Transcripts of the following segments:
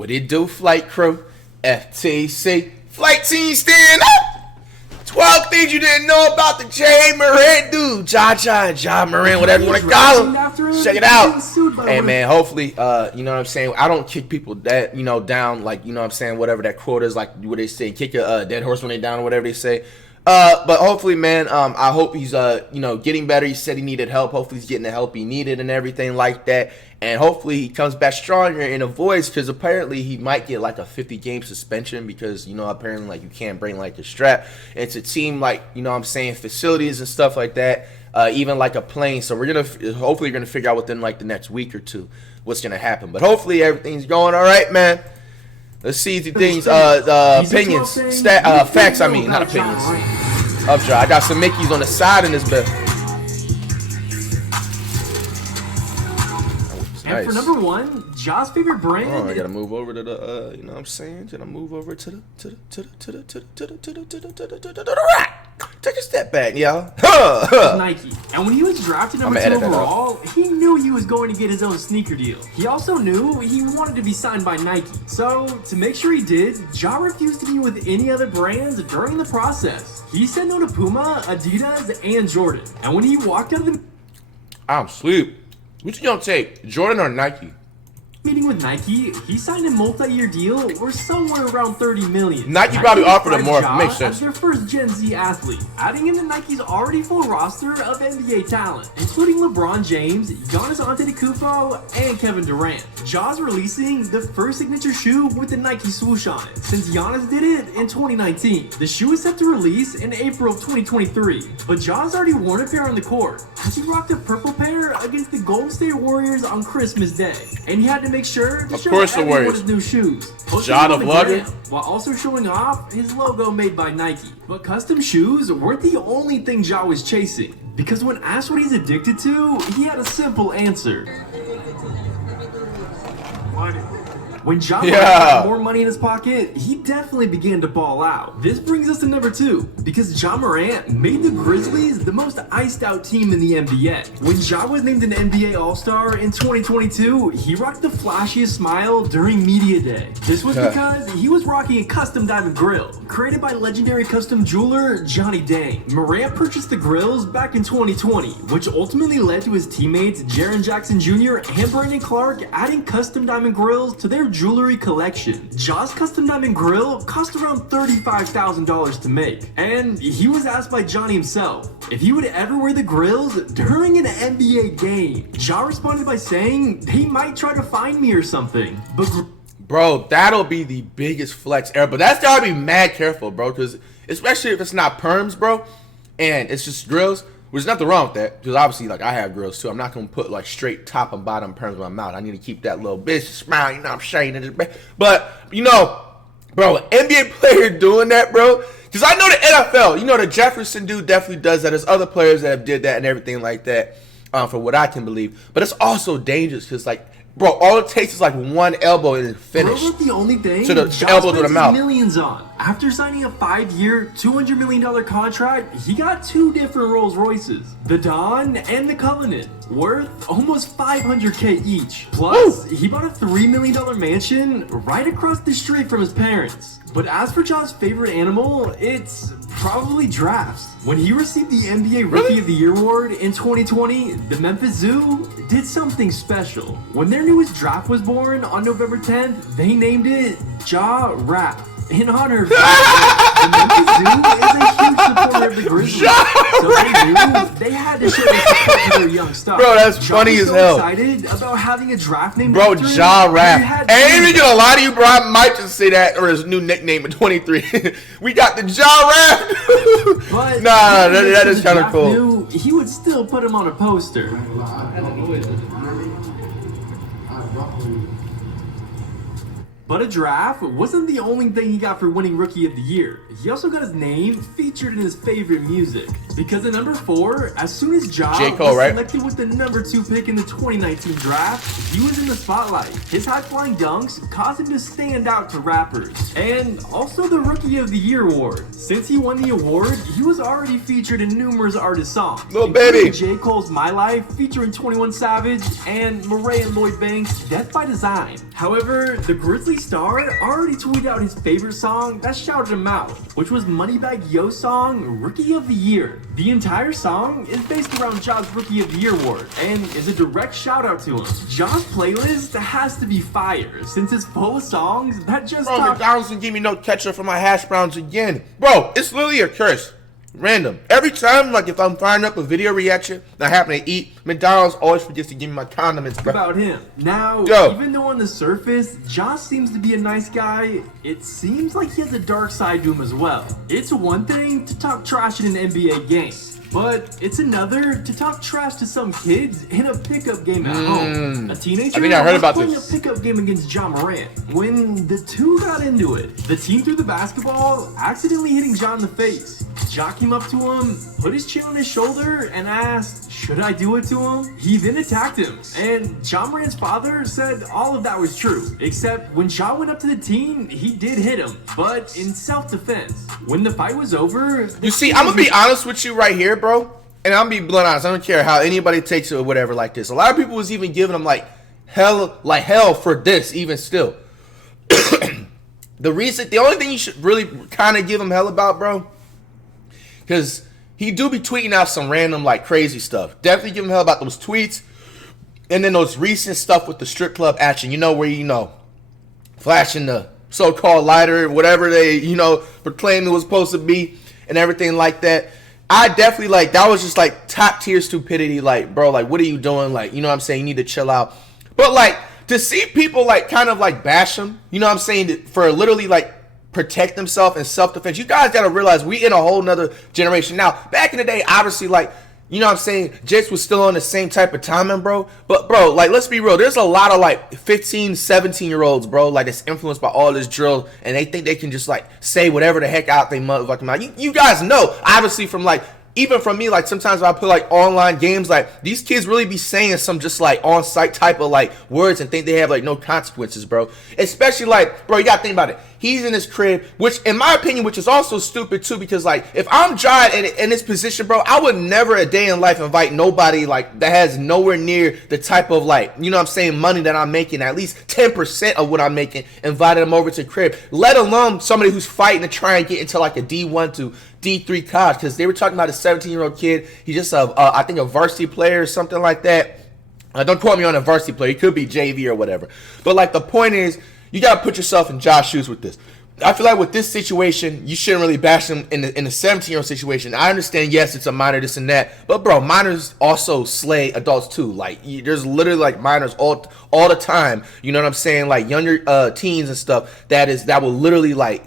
What it do, flight crew? FTC. Flight team stand up! 12 things you didn't know about the J. Morant dude. Ja Morant, whatever you want to call him. Check it out. Hey, man, hopefully, you know what I'm saying? I don't kick people that, you know, down, like, you know what I'm saying? Whatever that quote is, like, what they say, kick a dead horse when they down or whatever they say. But hopefully, man, I hope he's, you know, getting better. He said he needed help. Hopefully he's getting the help he needed and everything like that. And hopefully he comes back stronger and avoids, because apparently he might get like a 50-game suspension because, you know, apparently like you can't bring like a strap into team, like, you know what I'm saying, facilities and stuff like that, even like a plane. So hopefully you're going to figure out within like the next week or two what's going to happen. But hopefully everything's going all right, man. Let's see the things, opinions, facts, I mean, not opinions. Updraw. I got some Mickeys on the side in this bit. And for number one, Ja's favorite brand. Oh, I gotta move over to the, you know what I'm saying? Gotta move over to the take a step back, y'all. Nike. And when he was drafted number 2 overall, he knew he was going to get his own sneaker deal. He also knew he wanted to be signed by Nike. So, to make sure he did, Ja refused to be with any other brands during the process. He said no to Puma, Adidas, and Jordan. And when he walked out of the I'm asleep. Which you gonna take, Jordan or Nike? meeting with Nike, he signed a multi-year deal worth somewhere around $30 million. Nike probably offered him more. Makes sense. As their first Gen Z athlete, adding in to Nike's already full roster of NBA talent, including LeBron James, Giannis Antetokounmpo, and Kevin Durant. Ja's releasing the first signature shoe with the Nike swoosh on it, since Giannis did it in 2019. The shoe is set to release in April of 2023, but Ja's already worn a pair on the court, as he rocked a purple pair against the Golden State Warriors on Christmas Day, and he had to make sure to show everyone his new shoes. Ja the vlogger, while also showing off his logo made by Nike. But custom shoes weren't the only thing Ja was chasing, because when asked what he's addicted to, he had a simple answer. Money. When Ja had more money in his pocket, he definitely began to ball out. This brings us to number 2, because Ja Morant made the Grizzlies the most iced out team in the NBA. When Ja was named an NBA All-Star in 2022, he rocked the flashiest smile during Media Day. This was because he was rocking a custom diamond grill, created by legendary custom jeweler Johnny Dang. Morant purchased the grills back in 2020, which ultimately led to his teammates Jaren Jackson Jr. and Brandon Clark adding custom diamond grills to their jewelry collection. Ja's custom diamond grill cost around $35,000 to make, and he was asked by Johnny himself if he would ever wear the grills during an NBA game. Ja responded by saying he might try to find me or something, but bro, that'll be the biggest flex ever. But that's gotta be mad careful, bro, because especially if it's not perms, bro, and it's just grills. There's nothing wrong with that, because obviously, like, I have grills too. I'm not gonna put like straight top and bottom perms in my mouth. I need to keep that little bitch smile, you know what I'm saying? But you know, bro, NBA player doing that, bro, because I know the NFL, you know, the Jefferson dude definitely does that. There's other players that have did that and everything like that, for what I can believe. But it's also dangerous because, like, bro, all it takes is like one elbow and it's finished. Bro, the only thing so the elbow to the mouth. Millions on. After signing a 5-year, $200 million contract, he got 2 different Rolls Royces, the Dawn and the Covenant, worth almost $500K each. Plus, he bought a $3 million mansion right across the street from his parents. But as for Ja's favorite animal, it's probably drafts. When he received the NBA Rookie of the Year award in 2020, the Memphis Zoo did something special. When their newest draft was born on November 10th, they named it Ja Raph in honor of the Memphis Zoo is a huge supporter of the Grizzlies, so they knew they had to show their support to their young star. Bro, that's funny as hell. Excited about having a draft name. Bro, Ja Raph. Ain't even gonna lie to you, bro. I might just say that or his new nickname at 23. We got the Ja Raph. But nah, that is kind of cool. He would still put him on a poster. But a giraffe wasn't the only thing he got for winning Rookie of the Year. He also got his name featured in his favorite music. Because at number 4, as soon as Ja was selected with the number 2 pick in the 2019 draft, he was in the spotlight. His high-flying dunks caused him to stand out to rappers. And also the Rookie of the Year award. Since he won the award, he was already featured in numerous artist songs. Little baby! J. Cole's My Life featuring 21 Savage and Murray and Lloyd Banks' Death by Design. However, the Grizzly star already tweeted out his favorite song that shouted him out, which was Moneybagg Yo's song, Rookie of the Year. The entire song is based around Ja's Rookie of the Year award, and is a direct shout out to him. Ja's playlist has to be fire, since it's full of songs that just Bro, McDonald's didn't give me no ketchup for my hash browns again. Bro, it's literally a curse. Random. Every time, like, if I'm firing up a video reaction and I happen to eat, McDonald's always forgets to give me my condiments, bro. About him. Now, even though on the surface, Josh seems to be a nice guy, it seems like he has a dark side to him as well. It's one thing to talk trash in an NBA game, but it's another to talk trash to some kids in a pickup game at home. A teenager I heard about playing this. a pickup game against Ja Morant. When the two got into it, the team threw the basketball, accidentally hitting Ja in the face. Ja came up to him, put his chin on his shoulder, and asked, should I do it to him? He then attacked him, and Ja Morant's father said all of that was true, except when Ja went up to the team, he did hit him, but in self-defense. When the fight was over... You see, I'm gonna be honest with you right here, bro, and I'm gonna be blunt honest. I don't care how anybody takes it or whatever like this. A lot of people was even giving him like hell for this, even still. The only thing you should really kind of give him hell about, bro, because he do be tweeting out some random, like, crazy stuff. Definitely give him hell about those tweets. And then those recent stuff with the strip club action. You know, where, you know, flashing the so-called lighter, whatever they, you know, proclaimed it was supposed to be and everything like that. I definitely, like, that was just, like, top-tier stupidity. Like, bro, like, what are you doing? Like, you know what I'm saying? You need to chill out. But, like, to see people, like, kind of, like, bash him, you know what I'm saying, for literally, like, protect themselves and self-defense. You guys gotta realize we in a whole nother generation now. Back in the day, obviously, like, you know what I'm saying, Jets was still on the same type of timing, bro. But, bro, like, let's be real. There's a lot of, like, 15, 17-year-olds, bro, like, that's influenced by all this drill, and they think they can just, like, say whatever the heck out they motherfucking mouth. You guys know, obviously, from, like, even from me, like, sometimes when I put, like, online games, like, these kids really be saying some just, like, on-site type of, like, words and think they have, like, no consequences, bro. Especially, like, bro, you gotta think about it. He's in his crib, which, in my opinion, which is also stupid, too, because, like, if I'm Ja in this position, bro, I would never a day in life invite nobody, like, that has nowhere near the type of, like, you know what I'm saying, money that I'm making, at least 10% of what I'm making, invited them over to the crib, let alone somebody who's fighting to try and get into, like, a D1 to D3 college, because they were talking about a 17-year-old kid. He's just I think a varsity player or something like that. Don't quote me on a varsity player. He could be JV or whatever. But, like, the point is, you got to put yourself in Josh's shoes with this. I feel like with this situation, you shouldn't really bash him in the 17-year-old situation. I understand, yes, it's a minor, this and that. But, bro, minors also slay adults, too. Like, there's literally, like, minors all the time. You know what I'm saying? Like, younger teens and stuff that will literally, like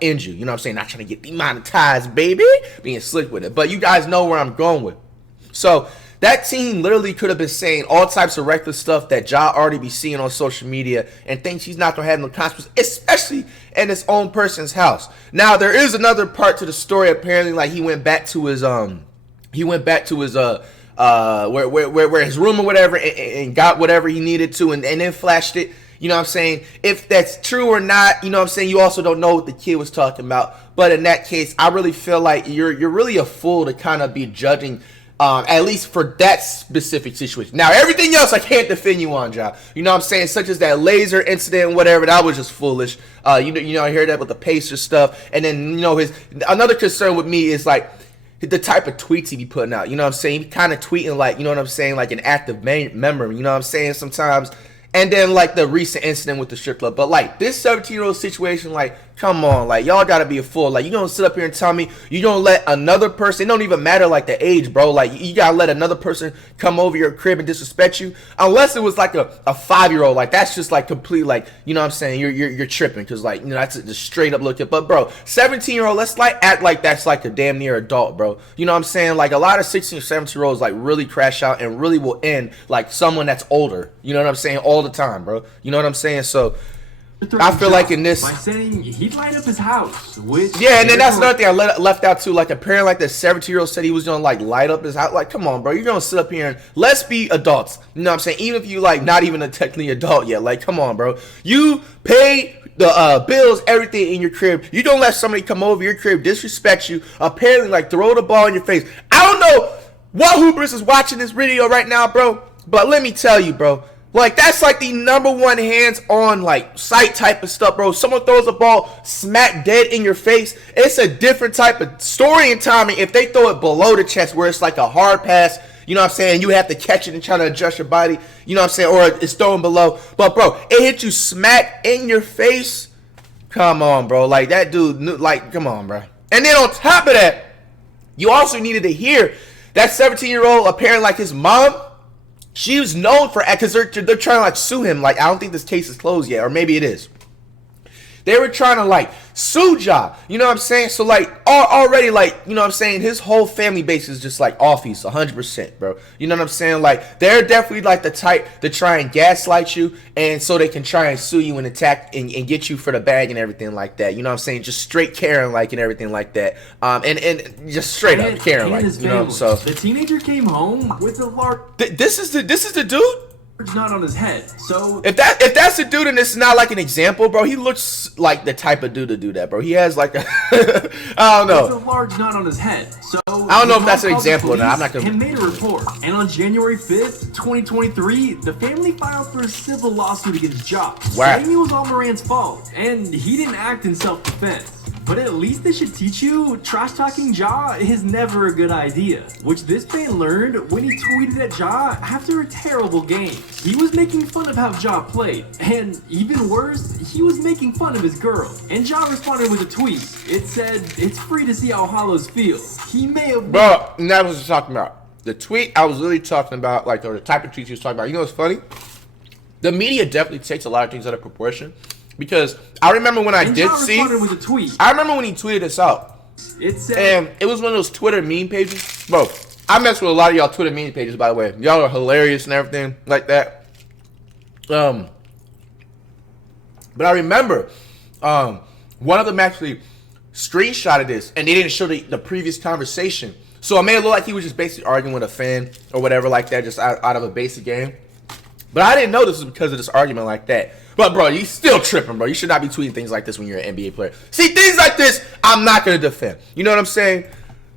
end you. You know what I'm saying? Not trying to get demonetized, baby. Being slick with it. But you guys know where I'm going with. So, that team literally could have been saying all types of reckless stuff that Ja already be seeing on social media and thinks he's not going to have no consequences, especially in his own person's house. Now, there is another part to the story. Apparently, like, he went back to his where his room or whatever and got whatever he needed to and then flashed it. You know what I'm saying? If that's true or not, you know what I'm saying, you also don't know what the kid was talking about. But in that case, I really feel like you're really a fool to kind of be judging at least for that specific situation. Now, everything else I can't defend you on, Ja. You know what I'm saying? Such as that laser incident and whatever, that was just foolish. You know, I heard that with the Pacers stuff. And then, you know, another concern with me is, like, the type of tweets he be putting out. You know what I'm saying? He kind of tweeting, like, you know what I'm saying, like an active member. You know what I'm saying? Sometimes. And then, like, the recent incident with the strip club. But, like, this 17-year-old situation, like, come on. Like, y'all got to be a fool. Like, you going to sit up here and tell me you don't let another person, it don't even matter, like, the age, bro. Like, you got to let another person come over your crib and disrespect you. Unless it was, like, a 5-year-old. Like, that's just, like, complete, like, you know what I'm saying? You're tripping. Because, like, you know, that's just straight up look at. But, bro, 17-year-old, let's, like, act like that's, like, a damn near adult, bro. You know what I'm saying? Like, a lot of 16 or 17-year-olds, like, really crash out and really will end, like, someone that's older. You know what I'm saying? All the time, bro. You know what I'm saying? So I feel like in this, by saying he'd light up his house, which yeah, and then that's another thing I left out too. Like, apparently, like, the 17-year-old said he was gonna, like, light up his house. Like, come on, bro, you're gonna sit up here and let's be adults. You know what I'm saying? Even if you, like, not even a technically adult yet. Like, come on, bro. You pay the bills, everything in your crib. You don't let somebody come over your crib, disrespect you, apparently, like, throw the ball in your face. I don't know what hubris is watching this video right now, bro. But let me tell you, bro. Like, that's like the number one hands-on, like, sight type of stuff, bro. Someone throws a ball smack dead in your face. It's a different type of story and timing if they throw it below the chest where it's like a hard pass. You know what I'm saying? You have to catch it and try to adjust your body. You know what I'm saying? Or it's thrown below. But, bro, it hit you smack in your face. Come on, bro. Like, that dude, like, come on, bro. And then on top of that, you also needed to hear that 17-year-old, apparently, like, his mom, she was known for, because they're trying to, like, sue him. Like, I don't think this case is closed yet, or maybe it is. They were trying to, like, sue Ja. You know what I'm saying? So, like, already, like, you know what I'm saying? His whole family base is just, like, off East, 100%, bro. You know what I'm saying? Like, they're definitely, like, the type to try and gaslight you, and so they can try and sue you and attack and get you for the bag and everything like that. You know what I'm saying? Just straight Karen, like, and everything like that. And just straight up Karen, like, you know? So the teenager came home with a large... This is the dude? Not on his head. So if that's the dude and it's not like an example, bro, he looks like the type of dude to do that, bro. He has like a I don't know. There's a large knot on his head. So I don't know if that's an example or not. I'm not gonna. And made a report. And on January 5th, 2023, the family filed for a civil lawsuit against Ja, saying it was all Morant's fault, and he didn't act in self-defense. But at least they should teach you trash-talking Ja is never a good idea, which this fan learned when he tweeted at Ja after a terrible game. He was making fun of how Ja played, and even worse, he was making fun of his girl. And Ja responded with a tweet. It said, "It's free to see how Hollows feels. He may have..." Bro, and that was what I was talking about. The tweet I was literally talking about, like, or the type of tweet he was talking about. You know what's funny? The media definitely takes a lot of things out of proportion. Because I remember when I did see, with a tweet. I remember when he tweeted this out. It said, and it was one of those Twitter meme pages. Bro, I mess with a lot of y'all Twitter meme pages, by the way. Y'all are hilarious and everything like that. But I remember one of them actually screenshotted this, and they didn't show the previous conversation. So it made it look like he was just basically arguing with a fan or whatever like that, just out of a basic game. But I didn't know this was because of this argument like that. But, bro, you still tripping, bro. You should not be tweeting things like this when you're an NBA player. See, things like this, I'm not going to defend. You know what I'm saying?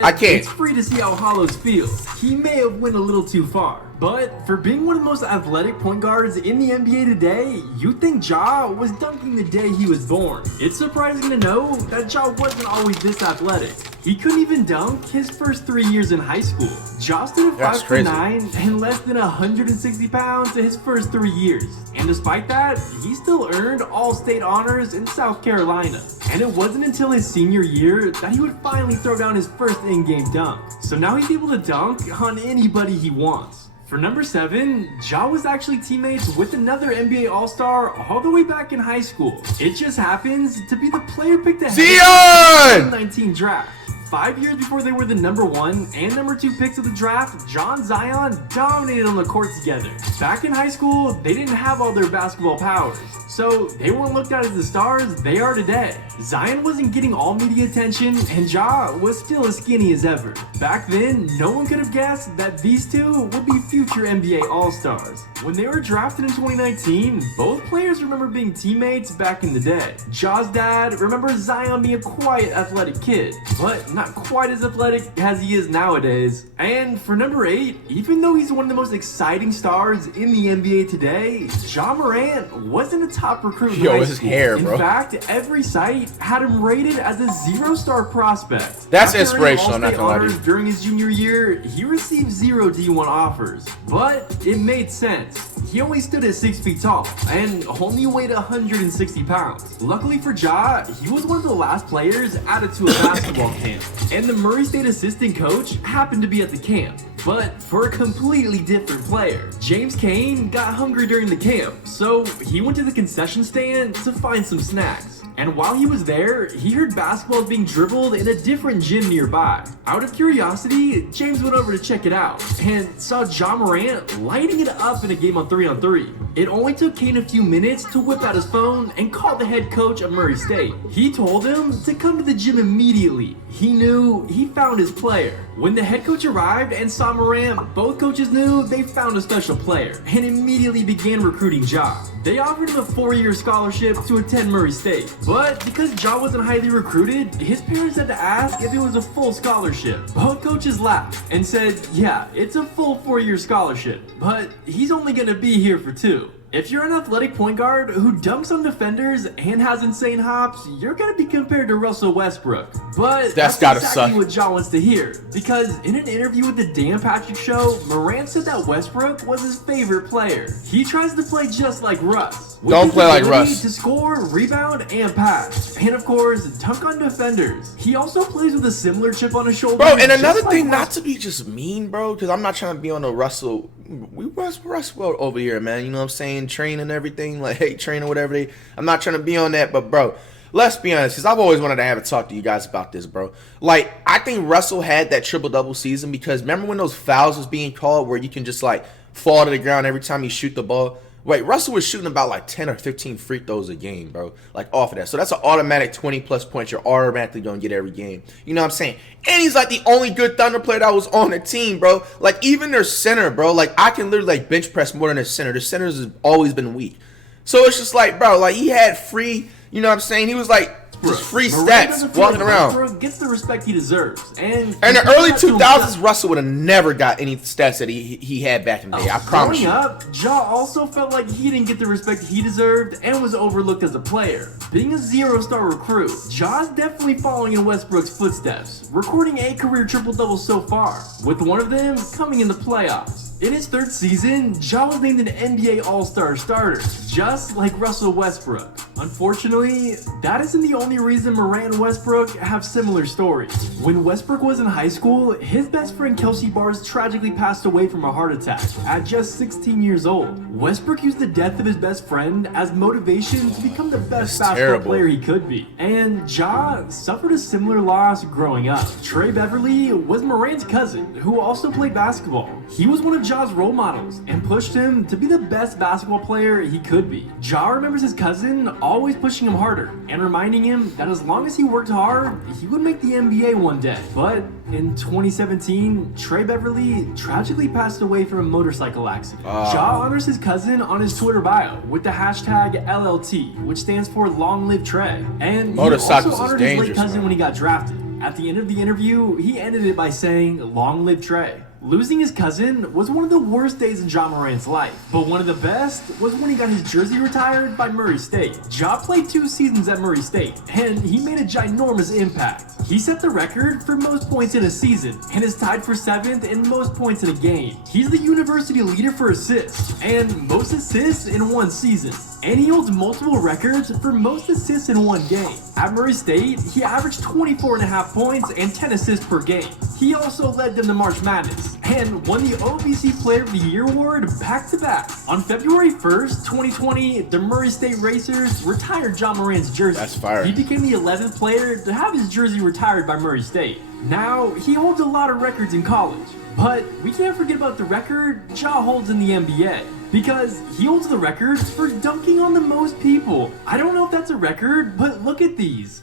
I can't. It's free to see how Hollows feels. He may have went a little too far. But for being one of the most athletic point guards in the NBA today, you'd think Ja was dunking the day he was born. It's surprising to know that Ja wasn't always this athletic. He couldn't even dunk his first 3 years in high school. Ja stood at 5'9" and less than 160 pounds in his first 3 years. And despite that, he still earned all-state honors in South Carolina. And it wasn't until his senior year that he would finally throw down his first in-game dunk. So now he's able to dunk on anybody he wants. For number 7, Ja was actually teammates with another NBA All-Star all the way back in high school. It just happens to be the player picked ahead of the 2019 draft. 5 years before they were the number 1 and number 2 picks of the draft, Ja and Zion dominated on the court together. Back in high school, they didn't have all their basketball powers, so they weren't looked at as the stars they are today. Zion wasn't getting all media attention, and Ja was still as skinny as ever. Back then, no one could have guessed that these two would be future NBA All-Stars. When they were drafted in 2019, both players remember being teammates back in the day. Ja's dad remembers Zion being a quiet, athletic kid, but not quite as athletic as he is nowadays. And for number 8, even though he's one of the most exciting stars in the NBA today, Ja Morant wasn't a top recruit in high school. Hair, bro. In fact, every site had him rated as a 0-star prospect. That's inspirational, I'm not gonna lie to you. During his junior year, he received 0 D1 offers, but it made sense. He only stood at 6 feet tall and only weighed 160 pounds. Luckily for Ja, he was one of the last players added to a basketball camp, and the Murray State assistant coach happened to be at the camp. But for a completely different player. James Cain got hungry during the camp, so he went to the concession stand to find some snacks. And while he was there, he heard basketballs being dribbled in a different gym nearby. Out of curiosity, James went over to check it out and saw Ja Morant lighting it up in a game on 3-on-3. It only took Cain a few minutes to whip out his phone and call the head coach of Murray State. He told him to come to the gym immediately. He knew he found his player. When the head coach arrived and saw Morant, both coaches knew they found a special player and immediately began recruiting Ja. They offered him a 4-year scholarship to attend Murray State. But because Ja wasn't highly recruited, his parents had to ask if it was a full scholarship. Both coaches laughed and said, yeah, it's a full 4-year scholarship, but he's only gonna be here for 2. If you're an athletic point guard who dunks on defenders and has insane hops, you're gonna be compared to Russell Westbrook. But that's exactly what Ja wants to hear, because in an interview with the Dan Patrick Show, Morant said that Westbrook was his favorite player. He tries to play just like Russ. Don't play like Russ. To score, rebound, and pass. And of course, dunk on defenders. He also plays with a similar chip on his shoulder. Bro, and another thing, not to be just mean, bro, because I'm not trying to be on a Russell. We Russell over here, man. You know what I'm saying? Train and everything, like hate train or whatever. I'm not trying to be on that, but bro, let's be honest, because I've always wanted to have a talk to you guys about this, bro. Like, I think Russell had that triple-double season because remember when those fouls was being called where you can just like fall to the ground every time you shoot the ball? Wait, Russell was shooting about like 10 or 15 free throws a game, bro. Like off of that. So that's an automatic 20-plus points you're automatically going to get every game. You know what I'm saying? And he's like the only good Thunder player that was on the team, bro. Like even their center, bro. Like I can literally like bench press more than their center. Their centers have always been weak. So it's just like, bro, like he had free, you know what I'm saying? He was like just free stats walking around. Westbrook gets the respect he deserves. And in the early 2000s, Russell would have never got any stats that he had back in the day. I promise you. Growing up, Ja also felt like he didn't get the respect he deserved and was overlooked as a player. Being a 0-star recruit, Ja's definitely following in Westbrook's footsteps, recording 8 career triple-doubles so far, with one of them coming in the playoffs. In his 3rd season, Ja was named an NBA All-Star starter, just like Russell Westbrook. Unfortunately, that isn't the only reason Morant and Westbrook have similar stories. When Westbrook was in high school, his best friend Kelsey Barnes tragically passed away from a heart attack at just 16 years old. Westbrook used the death of his best friend as motivation to become the best basketball player he could be. And Ja suffered a similar loss growing up. Trey Beverly was Morant's cousin, who also played basketball. He was one of Ja's role models and pushed him to be the best basketball player he could be. Ja remembers his cousin always pushing him harder and reminding him that as long as he worked hard, he would make the NBA one day. But in 2017, Trey Beverly tragically passed away from a motorcycle accident. Ja honors his cousin on his Twitter bio with the hashtag LLT, which stands for Long Live Trey. And he also honored his late cousin when he got drafted. At the end of the interview, he ended it by saying, "Long live Trey." Losing his cousin was one of the worst days in Ja Morant's life, but one of the best was when he got his jersey retired by Murray State. Ja played 2 seasons at Murray State, and he made a ginormous impact. He set the record for most points in a season, and is tied for 7th in most points in a game. He's the university leader for assists, and most assists in 1 season. And he holds multiple records for most assists in 1 game. At Murray State, he averaged 24.5 points and 10 assists per game. He also led them to March Madness and won the OVC Player of the Year award back-to-back. On February 1st, 2020, the Murray State Racers retired Ja Morant's jersey. That's fire. He became the 11th player to have his jersey retired by Murray State. Now, he holds a lot of records in college, but we can't forget about the record Ja holds in the NBA. Because he holds the record for dunking on the most people. I don't know if that's a record, but look at these.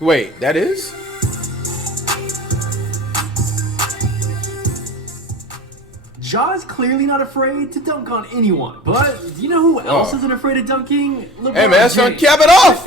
Wait, that is? Ja is clearly not afraid to dunk on anyone. But do you know who else isn't afraid of dunking? LeBron Hey man, that's gonna James. cap it off!